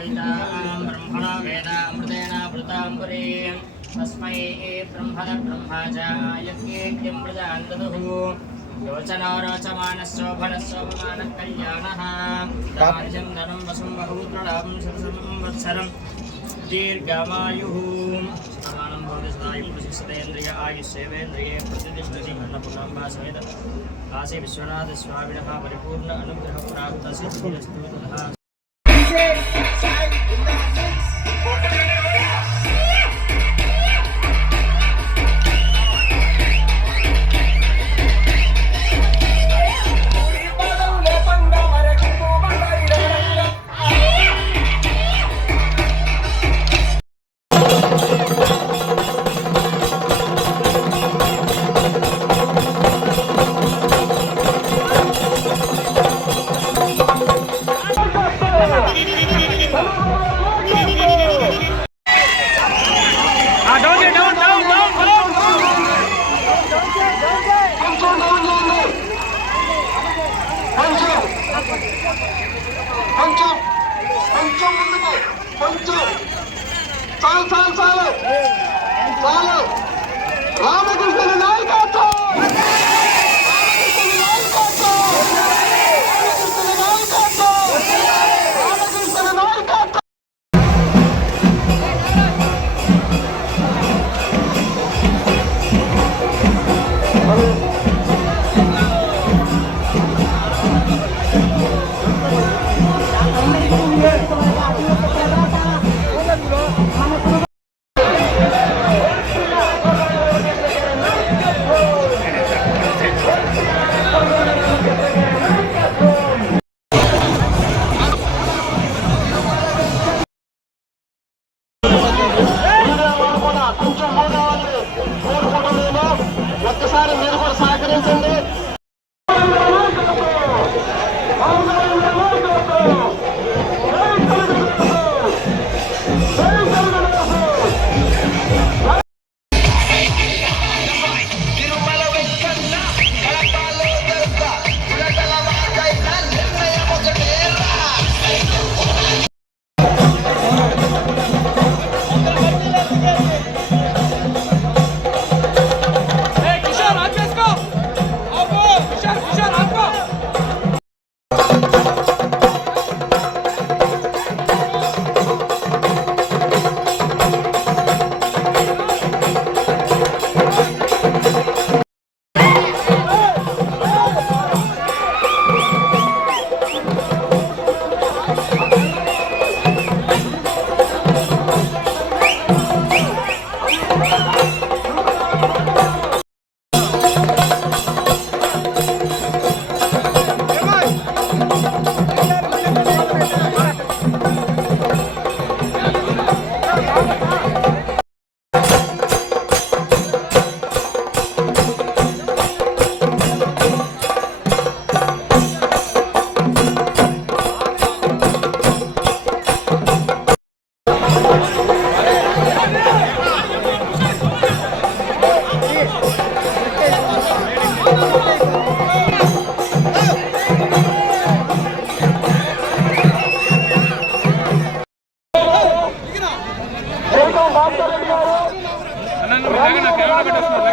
वेदां ब्रह्मण वेदामृतेन वृताम्बुरीं तस्मै ब्रह्मण परिपूर्ण अनुग्रहप्राप्तस्य स्तुतः చాలు చాలు చాలు. చాలు. రామకృష్ణ నాయకత్వం. రామకృష్ణుని నాయకత్వం! రామకృష్ణుని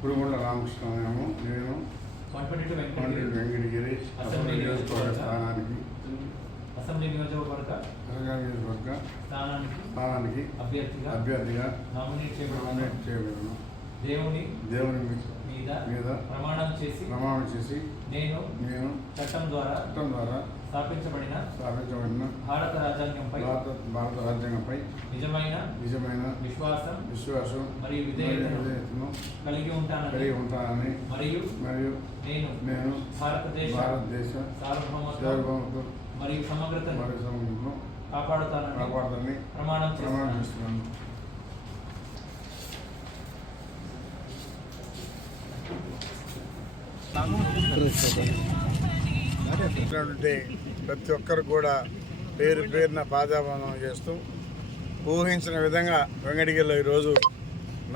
కురుగొండ రామకృష్ణము నేను పండిట్ వెంకటగిరి. అసెంబ్లీ నియోజకవర్గ స్థానానికి. అసెంబ్లీ నియోజకవర్గ నియోజకవర్గ స్థానానికి అభ్యర్థిగా అభ్యర్థిగా నామినేట్ చేయబడను దేవుని దేవుని మీద మీద ప్రమాణం చేసి ప్రమాణం చేసి నేను నేను చట్టం ద్వారా చట్టం ద్వారా స్థాపించబడిన స్థాపించబడిన భారత రాజ్యాంగంపై భారత భారత రాజ్యాంగంపై నిజమైన నిజమైన విశ్వాసం విశ్వాసం మరియు విధేయతను కలిగి ఉంటానని కలిగి ఉంటానని మరియు మరియు నేను నేను భారతదేశ భారతదేశ సార్వభౌమత్వం మరియు సమగ్రతను మరియు సమగ్రతను కాపాడుతానని కాపాడుతానని ప్రమాణం ప్రమాణం చేస్తున్నాను. చేస్తున్నాను ఉన్నటువంటి ప్రతి ఒక్కరు కూడా పేరు పేరున పాదాబంధం చేస్తూ ఊహించిన విధంగా వెంగడిగిరిలో ఈరోజు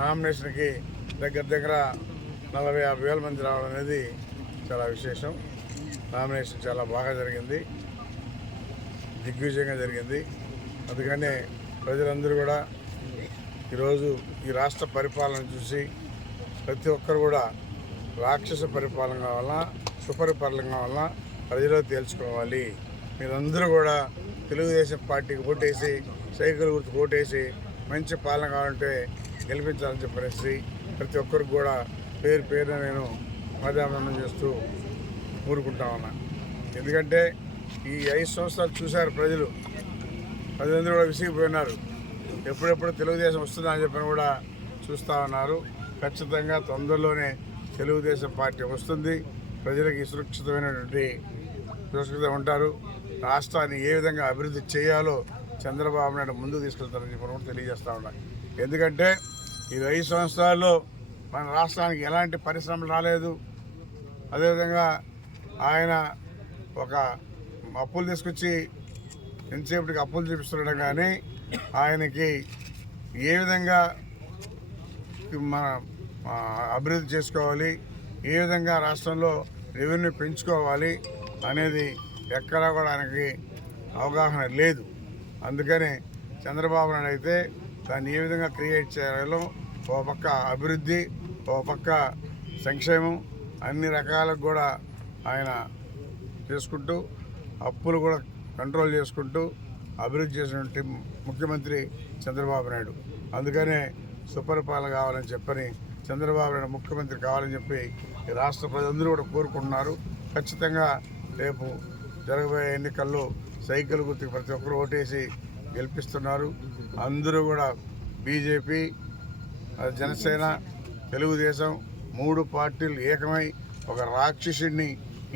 నామినేషన్కి దగ్గర దగ్గర నలభై యాభై వేల మంది రావడం అనేది చాలా విశేషం. నామినేషన్ చాలా బాగా జరిగింది. దిగ్విజయంగా జరిగింది. అందుకనే ప్రజలందరూ కూడా ఈరోజు ఈ రాష్ట్ర పరిపాలన చూసి ప్రతి ఒక్కరు కూడా రాక్షస పరిపాలన కావాలా సుపరిపాలన కావాలా ప్రజలు తేల్చుకోవాలి. మీరందరూ కూడా తెలుగుదేశం పార్టీకి ఓటేసి సైకిల్ గుర్తు ఓటేసి మంచి పాలన కావాలంటే గెలిపించాలని చెప్పేసి ప్రతి ఒక్కరికి కూడా పేరు పేరున నేను మధ్యాహ్నం చేస్తూ ఊరుకుంటా ఉన్నా. ఎందుకంటే ఈ ఐదు సంవత్సరాలు చూశారు ప్రజలు. ప్రజలందరూ కూడా విసిగిపోయినారు. ఎప్పుడెప్పుడు తెలుగుదేశం వస్తుందా అని చెప్పని కూడా చూస్తూ ఉన్నారు. ఖచ్చితంగా తొందరలోనే తెలుగుదేశం పార్టీ వస్తుంది. ప్రజలకి సురక్షితమైనటువంటి సురక్షిత ఉంటారు. రాష్ట్రాన్ని ఏ విధంగా అభివృద్ధి చేయాలో చంద్రబాబు నాయుడు ముందుకు తీసుకెళ్తారని చెప్పి కూడా తెలియజేస్తూ ఉన్నాను ఎందుకంటే ఈ ఐదు సంవత్సరాల్లో మన రాష్ట్రానికి ఎలాంటి పరిశ్రమలు రాలేదు. అదేవిధంగా ఆయన ఒక అప్పులు తీసుకొచ్చి ఎంతసేపటికి అప్పులు చూపిస్తుండడం కానీ ఆయనకి ఏ విధంగా మన అభివృద్ధి చేసుకోవాలి ఏ విధంగా రాష్ట్రంలో రెవెన్యూ పెంచుకోవాలి అనేది ఎక్కడా కూడా ఆయనకి అవగాహన లేదు. అందుకని చంద్రబాబు నాయుడు అయితే దాన్ని ఏ విధంగా క్రియేట్ చేయాలో ఓ పక్క అభివృద్ధి ఓ పక్క సంక్షేమం అన్ని రకాలకు కూడా ఆయన చేసుకుంటూ అప్పులు కూడా కంట్రోల్ చేసుకుంటూ అభివృద్ధి చేసినటువంటి ముఖ్యమంత్రి చంద్రబాబు నాయుడు. అందుకనే సుపరిపాలన కావాలని చెప్పని చంద్రబాబు నాయుడు ముఖ్యమంత్రి కావాలని చెప్పి ఈ రాష్ట్ర ప్రజలందరూ కూడా కోరుకుంటున్నారు. ఖచ్చితంగా రేపు జరగబోయే ఎన్నికల్లో సైకిల్ గుర్తుకు ప్రతి ఒక్కరు ఓటేసి గెలిపిస్తున్నారు. అందరూ కూడా బీజేపీ జనసేన తెలుగుదేశం మూడు పార్టీలు ఏకమై ఒక రాక్షసుడిని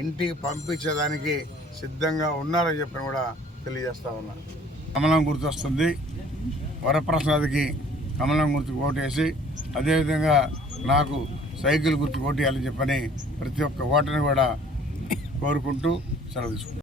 ఇంటికి పంపించేదానికి సిద్ధంగా ఉన్నారని చెప్పి కూడా తెలియజేస్తా ఉన్నా. కమలం గుర్తొస్తుంది. వరప్రసాద్కి కమలం గుర్తుకు ఓటేసి అదేవిధంగా నాకు సైకిల్ గుర్తు ఓటేయాలని చెప్పని ప్రతి ఒక్క ఓటర్ని కూడా కోరుకుంటూ సెలవు తీసుకుంటాను